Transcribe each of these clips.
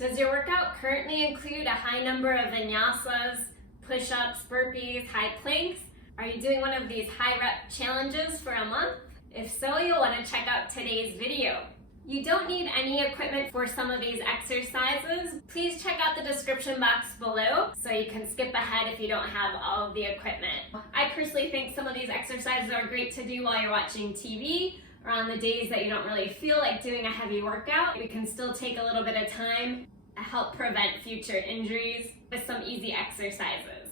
Does your workout currently include a high number of vinyasas, push-ups, burpees, high planks? Are you doing one of these high rep challenges for a month? If so, you'll want to check out today's video. You don't need any equipment for some of these exercises. Please check out the description box below so you can skip ahead if you don't have all of the equipment. I personally think some of these exercises are great to do while you're watching TV or on the days that you don't really feel like doing a heavy workout. We can still take a little bit of time to help prevent future injuries with some easy exercises.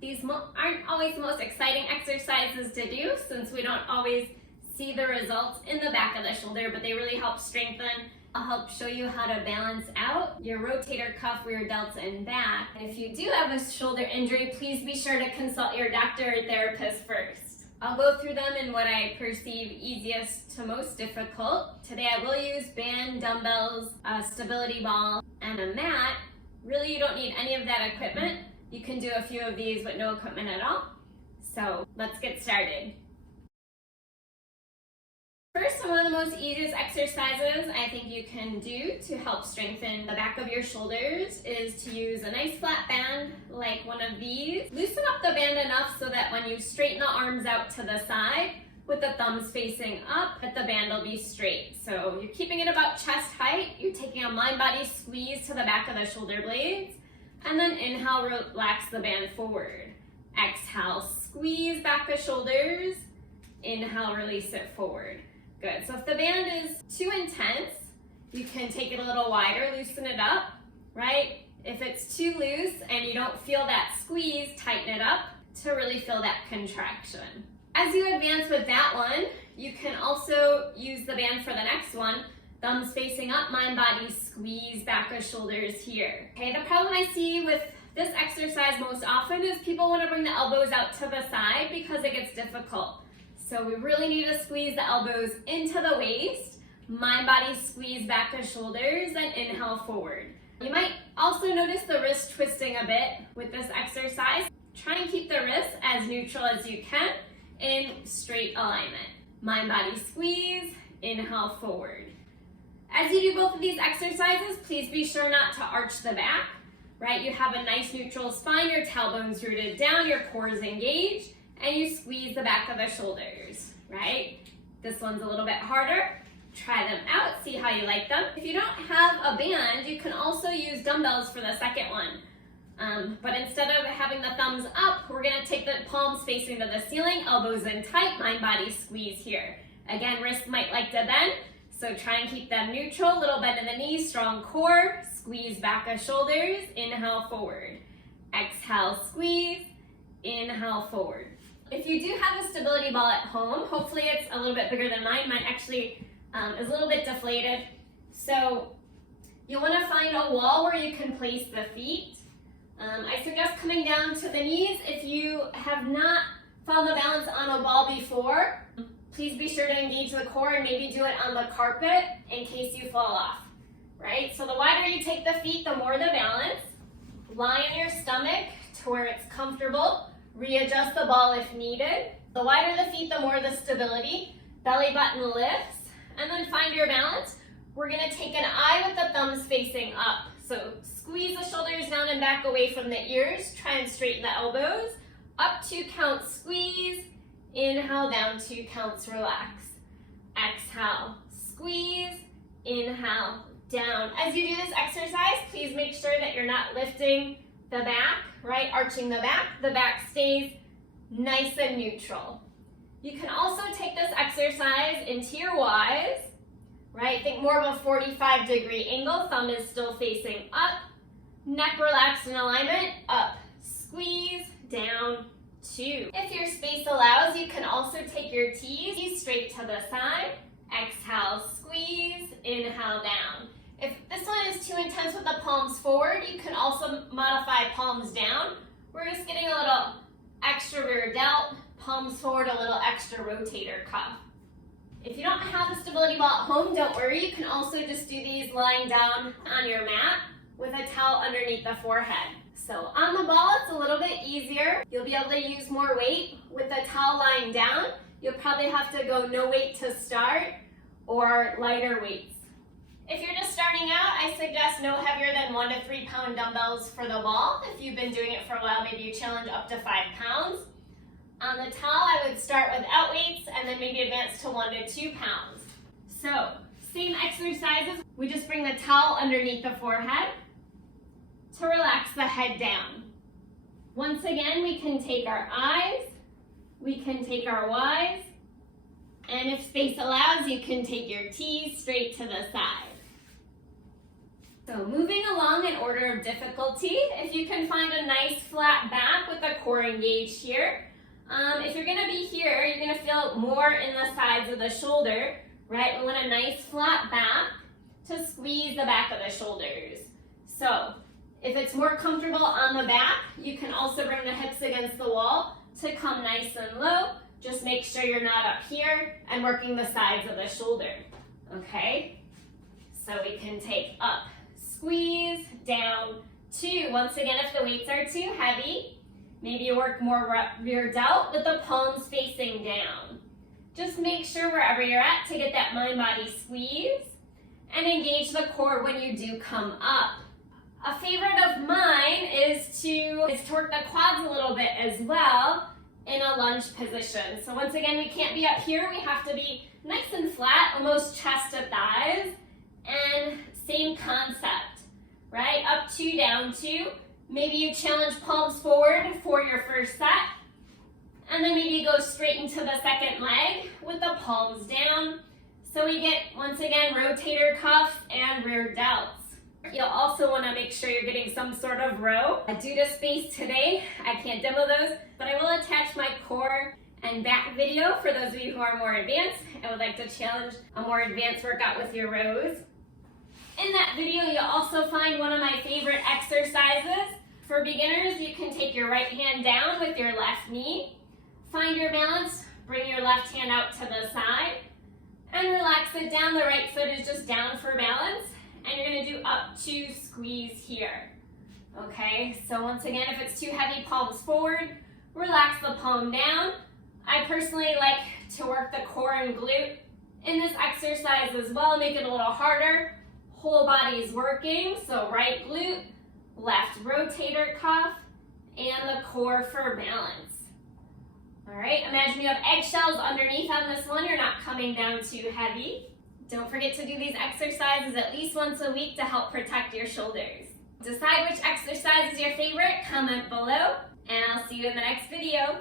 These aren't always the most exciting exercises to do since we don't always see the results in the back of the shoulder, but they really help strengthen. I'll help show you how to balance out your rotator cuff, rear delts, and back. And if you do have a shoulder injury, please be sure to consult your doctor or therapist first. I'll go through them in what I perceive easiest to most difficult. Today I will use band, dumbbells, a stability ball, and a mat. Really, you don't need any of that equipment. You can do a few of these with no equipment at all. So let's get started. First, one of the most easiest exercises I think you can do to help strengthen the back of your shoulders is to use a nice flat band like one of these. Loosen up the band enough so that when you straighten the arms out to the side with the thumbs facing up, that the band will be straight. So you're keeping it about chest height. You're taking a mind-body squeeze to the back of the shoulder blades, and then inhale, relax the band forward. Exhale, squeeze back the shoulders. Inhale, release it forward. Good. So if the band is too intense, you can take it a little wider, loosen it up, right? If it's too loose and you don't feel that squeeze, tighten it up to really feel that contraction. As you advance with that one, you can also use the band for the next one. Thumbs facing up, mind, body, squeeze back of shoulders here. Okay, the problem I see with this exercise most often is people want to bring the elbows out to the side because it gets difficult. So we really need to squeeze the elbows into the waist, mind, body, squeeze back the shoulders, and inhale forward. You might also notice the wrist twisting a bit with this exercise. Try and keep the wrists as neutral as you can in straight alignment. Mind, body, squeeze, inhale forward. As you do both of these exercises, please be sure not to arch the back, right? You have a nice neutral spine, your tailbone's rooted down, your core is engaged, and you squeeze the back of the shoulders, right? This one's a little bit harder. Try them out, see how you like them. If you don't have a band, you can also use dumbbells for the second one. But instead of having the thumbs up, we're gonna take the palms facing to the ceiling, elbows in tight, mind, body, squeeze here. Again, wrists might like to bend, so try and keep them neutral, little bend in the knees, strong core, squeeze back of shoulders, inhale forward. Exhale, squeeze, inhale forward. If you do have a stability ball at home, hopefully it's a little bit bigger than mine. Mine actually is a little bit deflated. So you'll want to find a wall where you can place the feet. I suggest coming down to the knees. If you have not found the balance on a ball before, please be sure to engage the core and maybe do it on the carpet in case you fall off, right? So the wider you take the feet, the more the balance. Lie on your stomach to where it's comfortable. Readjust the ball if needed. The wider the feet, the more the stability. Belly button lifts, and then find your balance. We're gonna take an I with the thumbs facing up. So squeeze the shoulders down and back away from the ears. Try and straighten the elbows. Up 2 counts, squeeze. Inhale, down 2 counts, relax. Exhale, squeeze. Inhale, down. As you do this exercise, please make sure that you're not lifting the back, right? Arching the back stays nice and neutral. You can also take this exercise into your Ys, right? Think more of a 45-degree angle. Thumb is still facing up. Neck relaxed in alignment. Up, squeeze, down, 2. If your space allows, you can also take your T's straight to the side. Exhale, squeeze, inhale, down. If this one is too intense with the palms forward, you can also modify palms down. We're just getting a little extra rear delt, palms forward, a little extra rotator cuff. If you don't have a stability ball at home, don't worry. You can also just do these lying down on your mat with a towel underneath the forehead. So on the ball, it's a little bit easier. You'll be able to use more weight with the towel lying down. You'll probably have to go no weight to start or lighter weights. If you're just starting out, I suggest no heavier than 1 to 3 pound dumbbells for the wall. If you've been doing it for a while, maybe you challenge up to 5 pounds. On the towel, I would start without weights and then maybe advance to 1 to 2 pounds. So, same exercises. We just bring the towel underneath the forehead to relax the head down. Once again, we can take our I's, we can take our Y's, and if space allows, you can take your T's straight to the side. So moving along in order of difficulty, if you can find a nice flat back with the core engaged here. If you're gonna be here, you're gonna feel more in the sides of the shoulder, right? We want a nice flat back to squeeze the back of the shoulders. So if it's more comfortable on the back, you can also bring the hips against the wall to come nice and low. Just make sure you're not up here and working the sides of the shoulder, okay? So we can take up, squeeze, down, 2. Once again, if the weights are too heavy, maybe you work more rear delt with the palms facing down. Just make sure wherever you're at to get that mind-body squeeze and engage the core when you do come up. A favorite of mine is to work the quads a little bit as well in a lunge position. So once again, we can't be up here. We have to be nice and flat, almost chest to thighs. And same concept, right? Up 2, down 2. Maybe you challenge palms forward for your first set. And then maybe you go straight into the second leg with the palms down. So we get, once again, rotator cuffs and rear delts. You'll also want to make sure you're getting some sort of row. Due to space today, I can't demo those, but I will attach my core and back video for those of you who are more advanced and would like to challenge a more advanced workout with your rows. In that video, you'll also find one of my favorite exercises. For beginners, you can take your right hand down with your left knee, find your balance, bring your left hand out to the side, and relax it down. The right foot is just down for balance. And you're gonna do up 2, squeeze here. Okay, so once again, if it's too heavy, palms forward, relax the palm down. I personally like to work the core and glute in this exercise as well, make it a little harder. Whole body is working, so right glute, left rotator cuff, and the core for balance. All right, imagine you have eggshells underneath on this one. You're not coming down too heavy. Don't forget to do these exercises at least once a week to help protect your shoulders. Decide which exercise is your favorite, comment below, and I'll see you in the next video.